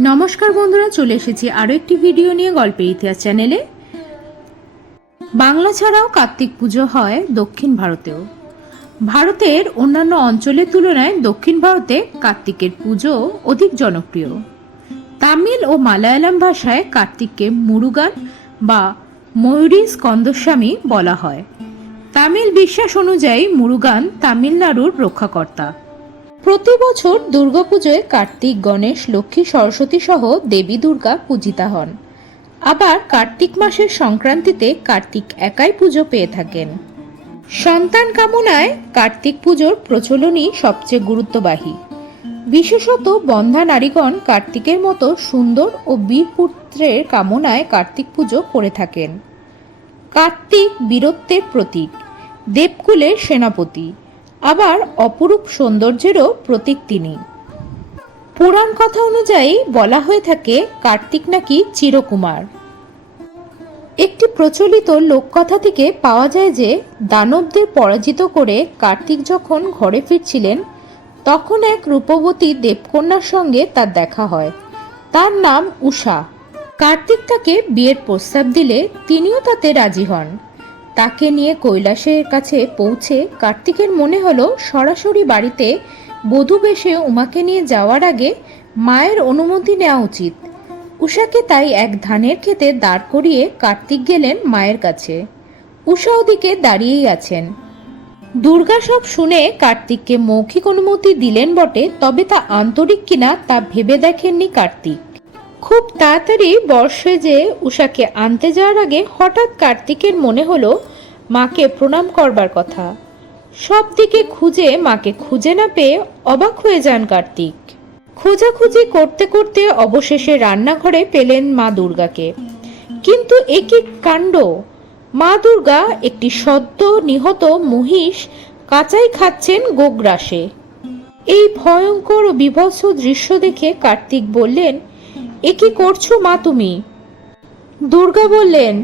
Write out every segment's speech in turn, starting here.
নমস্কার বন্ধুরা, চলে এসেছি আরও একটি ভিডিও নিয়ে গল্পের ইতিহাস চ্যানেলে। বাংলা ছাড়াও কার্তিক পুজো হয় দক্ষিণ ভারতেও। ভারতের অন্যান্য অঞ্চলের তুলনায় দক্ষিণ ভারতে কার্তিকের পুজো অধিক জনপ্রিয়। তামিল ও মালায়ালাম ভাষায় কার্তিককে মুরুগান বা ময়ূরী স্কন্দস্বামী বলা হয়। তামিল বিশ্বাস অনুযায়ী মুরুগান তামিলনাড়ুর রক্ষাকর্তা। প্রতি বছর দুর্গাপুজোয় কার্তিক, গণেশ, লক্ষ্মী, সরস্বতী সহ দেবী দুর্গা পূজিতা হন। আবার কার্তিক মাসের সংক্রান্তিতে কার্তিক একাই পুজো পেয়ে থাকেন। সন্তান কামনায় কার্তিক পুজোর প্রচলনই সবচেয়ে গুরুত্ববাহী। বিশেষত বন্ধা নারীগণ কার্তিকের মতো সুন্দর ও বীর পুত্রের কামনায় কার্তিক পুজো করে থাকেন। কার্তিক বীরত্বের প্রতীক, দেবকুলের সেনাপতি। আবার অপরূপ সৌন্দর্যেরও প্রতীক তিনি। পুরাণ কথা অনুযায়ী বলা হয়ে থাকে কার্তিক নাকি চিরকুমার। একটি প্রচলিত লোককথা থেকে পাওয়া যায় যে, দানবদের পরাজিত করে কার্তিক যখন ঘরে ফিরছিলেন, তখন এক রূপবতী দেবকন্যার সঙ্গে তার দেখা হয়। তার নাম উষা। কার্তিক তাকে বিয়ের প্রস্তাব দিলে তিনিও তাতে রাজি হন। তাকে নিয়ে কৈলাসের কাছে পৌঁছে কার্তিকের মনে হলো সরাসরি বাড়িতে বধূ বেশে উমাকে নিয়ে যাওয়ার আগে মায়ের অনুমতি নেওয়া উচিত। উষাকে তাই এক ধানের খেতে দাঁড় করিয়ে কার্তিক গেলেন মায়ের কাছে। উষা ওদিকে দাঁড়িয়েই আছেন। দুর্গা সব শুনে কার্তিককে মৌখিক অনুমতি দিলেন বটে, তবে তা আন্তরিক কিনা তা ভেবে দেখেননি কার্তিক। খুব তাড়াতাড়ি বর্ষে যে উষাকে আনতে যাওয়ার আগে হঠাৎ কার্তিকের মনে হলো মাকে প্রণাম করবার কথা। সব দিকে খুঁজে মাকে খুঁজে না পেয়ে অবাক হয়ে যান কার্তিক। খোঁজাখুঁজি করতে করতে অবশেষে রান্নাঘরে পেলেন মা দুর্গাকে। কিন্তু একই কাণ্ড? মা দুর্গা একটি সদ্য নিহত মহিষ কাঁচাই খাচ্ছেন গোগ্রাসে। এই ভয়ঙ্কর ও বিভৎস দৃশ্য দেখে কার্তিক বললেন এ কি করছ মা তুমি? দুর্গা বললেন,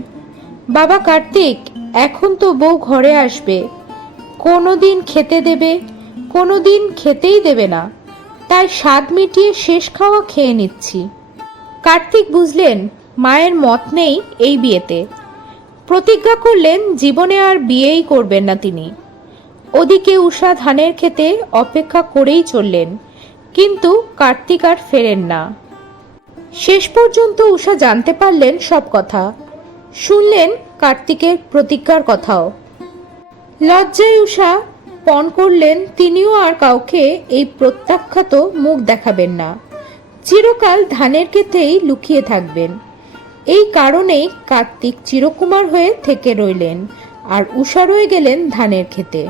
বাবা কার্তিক, এখন তো বউ ঘরে আসবে। কোনোদিন খেতে দেবে, কোনোদিন খেতেই দেবে না। তাই স্বাদ মিটিয়ে শেষ খাওয়া খেয়ে নিচ্ছি। কার্তিক বুঝলেন, মায়ের মত নেই এই বিয়েতে। প্রতিজ্ঞা করলেন, জীবনে আর বিয়েই করবেন না তিনি। ওদিকে উষা ধানের খেতে অপেক্ষা করেই চললেন, কিন্তু কার্তিক আর ফেরেন না। শেষ পর্যন্ত উষা জানতে পারলেন সব কথা। শুনলেন কার্তিকের প্রতিজ্ঞার কথাও। লজ্জায় উষা পণ করলেন, তিনিও আর কাউকে এই প্রত্যাখ্যাত মুখ দেখাবেন না। চিরকাল ধানের ক্ষেতেই লুকিয়ে থাকবেন। এই কারণেই কার্তিক চিরকুমার হয়ে থেকে রইলেন আর উষা রয়ে গেলেন ধানের ক্ষেতে।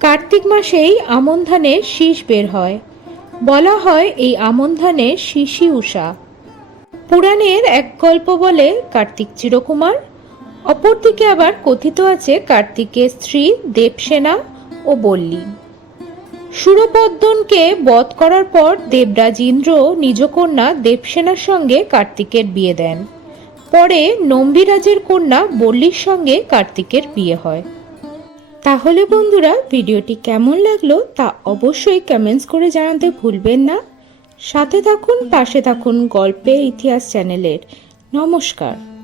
কার্তিক মাসেই আমন ধানের শীষ বের হয়। বলা হয় এই আমন ধানের শিশি উষা পুরাণের এক গল্প বলে কার্তিক চিরকুমার, অপরদিকে আবার কথিত আছে কার্তিকের স্ত্রী দেবসেনা ও বল্লী। সুরপদ্দনকে বধ করার পর দেবরাজ ইন্দ্র নিজ কন্যা দেবসেনার সঙ্গে কার্তিকের বিয়ে দেন। পরে নম্বিরাজের কন্যা বল্লীর সঙ্গে কার্তিকের বিয়ে হয়। তাহলে বন্ধুরা, ভিডিওটি কেমন লাগল তা অবশ্যই কমেন্টস করে জানাতে ভুলবেন না। সাথে থাকুন, পাশে থাকুন গল্পের ইতিহাস চ্যানেলের নমস্কার।